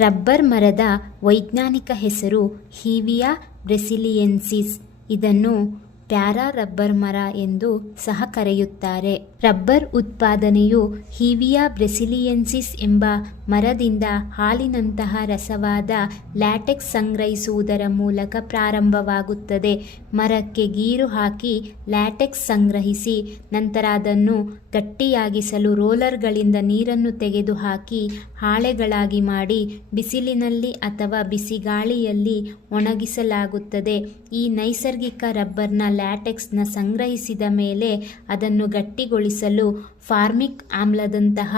Rubber ಮರದ ವೈಜ್ಞಾನಿಕ ಹೆಸರು ಹೀವಿಯಾ ಬ್ರೆಸಿಲಿಯೆನ್ಸಿಸ್. ಇದನ್ನು ಪ್ಯಾರಾ ರಬ್ಬರ್ ಮರ ಎಂದು ಸಹ ಕರೆಯುತ್ತಾರೆ. ರಬ್ಬರ್ ಉತ್ಪಾದನೆಯು ಹೀವಿಯಾ ಬ್ರೆಸಿಲಿಯೆನ್ಸಿಸ್ ಎಂಬ ಮರದಿಂದ ಹಾಲಿನಂತಹ ರಸವಾದ ಲ್ಯಾಟೆಕ್ಸ್ ಸಂಗ್ರಹಿಸುವುದರ ಮೂಲಕ ಪ್ರಾರಂಭವಾಗುತ್ತದೆ. ಮರಕ್ಕೆ ಗೀರು ಹಾಕಿ ಲ್ಯಾಟೆಕ್ಸ್ ಸಂಗ್ರಹಿಸಿ ನಂತರ ಅದನ್ನು ಗಟ್ಟಿಯಾಗಿಸಲು ರೋಲರ್ಗಳಿಂದ ನೀರನ್ನು ತೆಗೆದುಹಾಕಿ ಹಾಳೆಗಳಾಗಿ ಮಾಡಿ ಬಿಸಿಲಿನಲ್ಲಿ ಅಥವಾ ಬಿಸಿಗಾಳಿಯಲ್ಲಿ ಒಣಗಿಸಲಾಗುತ್ತದೆ. ಈ ನೈಸರ್ಗಿಕ ರಬ್ಬರ್ನ ಲ್ಯಾಟೆಕ್ಸ್ನ ಸಂಗ್ರಹಿಸಿದ ಮೇಲೆ ಅದನ್ನು ಗಟ್ಟಿಗೊಳಿಸಲು ಫಾರ್ಮಿಕ್ ಆಮ್ಲದಂತಹ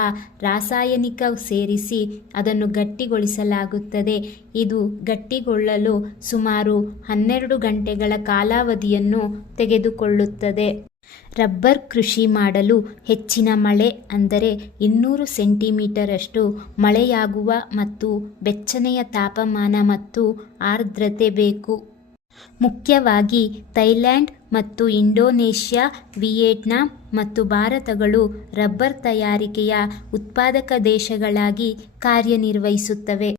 ರಾಸಾಯನಿಕ ಸೇರಿಸಿ ಅದನ್ನು ಗಟ್ಟಿಗೊಳಿಸಲಾಗುತ್ತದೆ. ಇದು ಗಟ್ಟಿಗೊಳ್ಳಲು ಸುಮಾರು 12 ಗಂಟೆಗಳ ಕಾಲಾವಧಿಯನ್ನು ತೆಗೆದುಕೊಳ್ಳುತ್ತದೆ. ರಬ್ಬರ್ ಕೃಷಿ ಮಾಡಲು ಹೆಚ್ಚಿನ ಮಳೆ ಅಂದರೆ 200 ಸೆಂಟಿಮೀಟರಷ್ಟು ಮಳೆಯಾಗುವ ಮತ್ತು ಬೆಚ್ಚನೆಯ ತಾಪಮಾನ ಮತ್ತು ಆರ್ದ್ರತೆ ಬೇಕು. ಮುಖ್ಯವಾಗಿ ಥೈಲ್ಯಾಂಡ್ ಮತ್ತು ಇಂಡೋನೇಷ್ಯಾ, ವಿಯೆಟ್ನಾಂ ಮತ್ತು ಭಾರತಗಳು ರಬ್ಬರ್ ತಯಾರಿಕೆಯ ಉತ್ಪಾದಕ ದೇಶಗಳಾಗಿ ಕಾರ್ಯನಿರ್ವಹಿಸುತ್ತವೆ.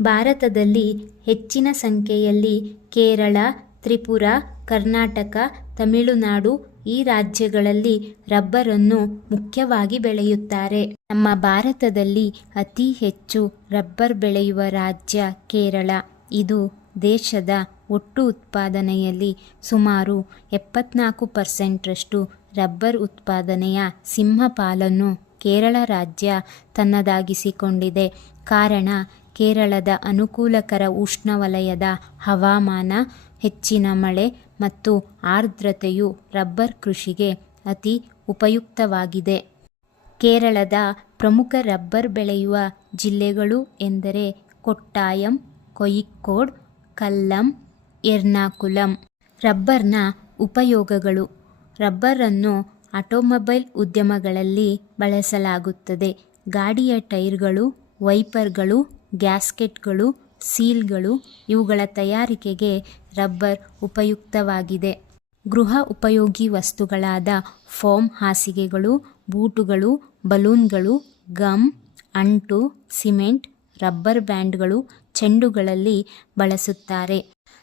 ಭಾರತದಲ್ಲಿ ಹೆಚ್ಚಿನ ಸಂಖ್ಯೆಯಲ್ಲಿ ಕೇರಳ, ತ್ರಿಪುರ, ಕರ್ನಾಟಕ, ತಮಿಳುನಾಡು ಈ ರಾಜ್ಯಗಳಲ್ಲಿ ರಬ್ಬರನ್ನು ಮುಖ್ಯವಾಗಿ ಬೆಳೆಯುತ್ತಾರೆ. ನಮ್ಮ ಭಾರತದಲ್ಲಿ ಅತಿ ಹೆಚ್ಚು ರಬ್ಬರ್ ಬೆಳೆಯುವ ರಾಜ್ಯ ಕೇರಳ. ಇದು ದೇಶದ ಒಟ್ಟು ಉತ್ಪಾದನೆಯಲ್ಲಿ ಸುಮಾರು 74% ರಬ್ಬರ್ ಉತ್ಪಾದನೆಯ ಸಿಂಹಪಾಲನ್ನು ಕೇರಳ ರಾಜ್ಯ ತನ್ನದಾಗಿಸಿಕೊಂಡಿದೆ. ಕಾರಣ ಕೇರಳದ ಅನುಕೂಲಕರ ಉಷ್ಣವಲಯದ ಹವಾಮಾನ, ಹೆಚ್ಚಿನ ಮಳೆ ಮತ್ತು ಆರ್ದ್ರತೆಯು ರಬ್ಬರ್ ಕೃಷಿಗೆ ಅತಿ ಉಪಯುಕ್ತವಾಗಿದೆ. ಕೇರಳದ ಪ್ರಮುಖ ರಬ್ಬರ್ ಬೆಳೆಯುವ ಜಿಲ್ಲೆಗಳು ಎಂದರೆ ಕೊಟ್ಟಾಯಂ, ಕೋಯಿಕ್ಕೋಡ್, ಕಲ್ಲಂ, ಎರ್ನಾಕುಲಂ. ರಬ್ಬರ್ನ ಉಪಯೋಗಗಳು. ರಬ್ಬರನ್ನು ಆಟೋಮೊಬೈಲ್ ಉದ್ಯಮಗಳಲ್ಲಿ ಬಳಸಲಾಗುತ್ತದೆ. ಗಾಡಿಯ ಟೈರ್ಗಳು, ವೈಪರ್ಗಳು, ಗ್ಯಾಸ್ಕೆಟ್ಗಳು, ಸೀಲ್ಗಳು ಇವುಗಳ ತಯಾರಿಕೆಗೆ ರಬ್ಬರ್ ಉಪಯುಕ್ತವಾಗಿದೆ. ಗೃಹ ಉಪಯೋಗಿ ವಸ್ತುಗಳಾದ ಫೋಮ್ ಹಾಸಿಗೆಗಳು, ಬೂಟುಗಳು, ಬಲೂನ್ಗಳು, ಗಮ್, ಅಂಟು, ಸಿಮೆಂಟ್, ರಬ್ಬರ್ ಬ್ಯಾಂಡ್ಗಳು, ಚೆಂಡುಗಳಲ್ಲಿ ಬಳಸುತ್ತಾರೆ.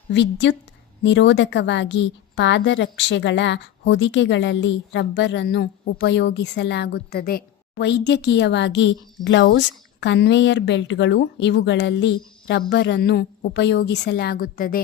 ವಿದ್ಯುತ್ ನಿರೋಧಕವಾಗಿ ಪಾದರಕ್ಷೆಗಳ ಹೊದಿಕೆಗಳಲ್ಲಿ ರಬ್ಬರನ್ನು ಉಪಯೋಗಿಸಲಾಗುತ್ತದೆ. ವೈದ್ಯಕೀಯವಾಗಿ ಗ್ಲೌಸ್, ಕನ್ವೇಯರ್ ಬೆಲ್ಟ್ಗಳು ಇವುಗಳಲ್ಲಿ ರಬ್ಬರನ್ನು ಉಪಯೋಗಿಸಲಾಗುತ್ತದೆ.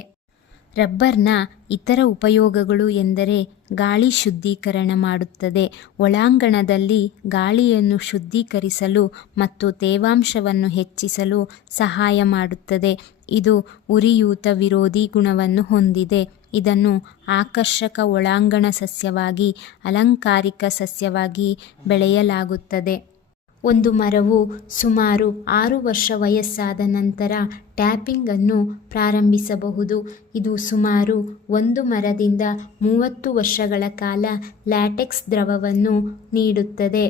ರಬ್ಬರ್ನ ಇತರ ಉಪಯೋಗಗಳು ಎಂದರೆ ಗಾಳಿ ಶುದ್ಧೀಕರಣ ಮಾಡುತ್ತದೆ. ಒಳಾಂಗಣದಲ್ಲಿ ಗಾಳಿಯನ್ನು ಶುದ್ಧೀಕರಿಸಲು ಮತ್ತು ತೇವಾಂಶವನ್ನು ಹೆಚ್ಚಿಸಲು ಸಹಾಯ ಮಾಡುತ್ತದೆ. ಇದು ಉರಿಯೂತ ವಿರೋಧಿ ಗುಣವನ್ನು ಹೊಂದಿದೆ. ಇದನ್ನು ಆಕರ್ಷಕ ಒಳಾಂಗಣ ಸಸ್ಯವಾಗಿ, ಅಲಂಕಾರಿಕ ಸಸ್ಯವಾಗಿ ಬೆಳೆಯಲಾಗುತ್ತದೆ. ಒಂದು ಮರವು ಸುಮಾರು 6 ವರ್ಷ ವಯಸ್ಸಾದ ನಂತರ ಟ್ಯಾಪಿಂಗ್ ಅನ್ನು ಪ್ರಾರಂಭಿಸಬಹುದು. ಇದು ಸುಮಾರು ಒಂದು ಮರದಿಂದ 30 ವರ್ಷಗಳ ಕಾಲ ಲ್ಯಾಟೆಕ್ಸ್ ದ್ರವವನ್ನು ನೀಡುತ್ತದೆ.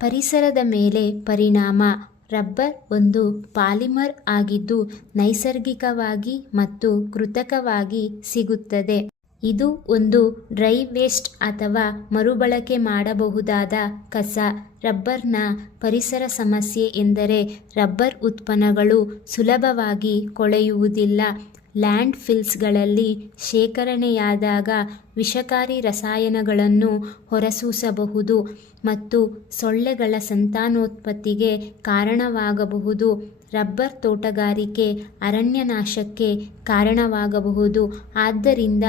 ಪರಿಸರದ ಮೇಲೆ ಪರಿಣಾಮ. ರಬ್ಬರ್ ಒಂದು ಪಾಲಿಮರ್ ಆಗಿದ್ದು ನೈಸರ್ಗಿಕವಾಗಿ ಮತ್ತು ಕೃತಕವಾಗಿ ಸಿಗುತ್ತದೆ. ಇದು ಒಂದು ಡ್ರೈ ವೇಸ್ಟ್ ಅಥವಾ ಮರುಬಳಕೆ ಮಾಡಬಹುದಾದ ಕಸ. ರಬ್ಬರ್ನ ಪರಿಸರ ಸಮಸ್ಯೆ ಎಂದರೆ ರಬ್ಬರ್ ಉತ್ಪನ್ನಗಳು ಸುಲಭವಾಗಿ ಕೊಳೆಯುವುದಿಲ್ಲ. ಲ್ಯಾಂಡ್ ಫಿಲ್ಸ್ಗಳಲ್ಲಿ ಶೇಖರಣೆಯಾದಾಗ ವಿಷಕಾರಿ ರಸಾಯನಗಳನ್ನು ಹೊರಸೂಸಬಹುದು ಮತ್ತು ಸೊಳ್ಳೆಗಳ ಸಂತಾನೋತ್ಪತ್ತಿಗೆ ಕಾರಣವಾಗಬಹುದು. ರಬ್ಬರ್ ತೋಟಗಾರಿಕೆ ಅರಣ್ಯನಾಶಕ್ಕೆ ಕಾರಣವಾಗಬಹುದು. ಆದ್ದರಿಂದ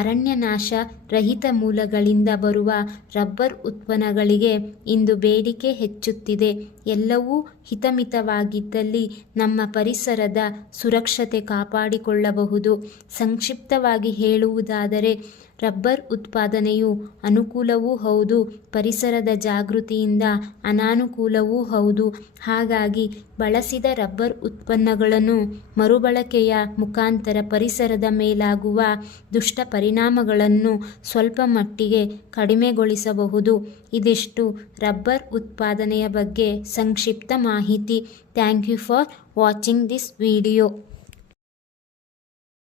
ಅರಣ್ಯನಾಶ ರಹಿತ ಮೂಲಗಳಿಂದ ಬರುವ ರಬ್ಬರ್ ಉತ್ಪನ್ನಗಳಿಗೆ ಇಂದು ಬೇಡಿಕೆ ಹೆಚ್ಚುತ್ತಿದೆ. ಎಲ್ಲವೂ ಹಿತಮಿತವಾಗಿದ್ದಲ್ಲಿ ನಮ್ಮ ಪರಿಸರದ ಸುರಕ್ಷತೆ ಕಾಪಾಡಿಕೊಳ್ಳಬಹುದು. ಸಂಕ್ಷಿಪ್ತವಾಗಿ ಹೇಳುವುದಾದರೆ ರಬ್ಬರ್ ಉತ್ಪಾದನೆಯು ಅನುಕೂಲವೂ ಹೌದು, ಪರಿಸರದ ಜಾಗೃತಿಯಿಂದ ಅನಾನುಕೂಲವೂ ಹೌದು. ಹಾಗಾಗಿ ಬಳಸಿದ ರಬ್ಬರ್ ಉತ್ಪನ್ನಗಳನ್ನು ಮರುಬಳಕೆಯ ಮುಖಾಂತರ ಪರಿಸರದ ಮೇಲಾಗುವ ದುಷ್ಟ ಪರಿಣಾಮಗಳನ್ನು ಸ್ವಲ್ಪ ಮಟ್ಟಿಗೆ ಕಡಿಮೆಗೊಳಿಸಬಹುದು. ಇದಿಷ್ಟು ರಬ್ಬರ್ ಉತ್ಪಾದನೆಯ ಬಗ್ಗೆ ಸಂಕ್ಷಿಪ್ತ ಮಾಹಿತಿ. Thank you for watching this video.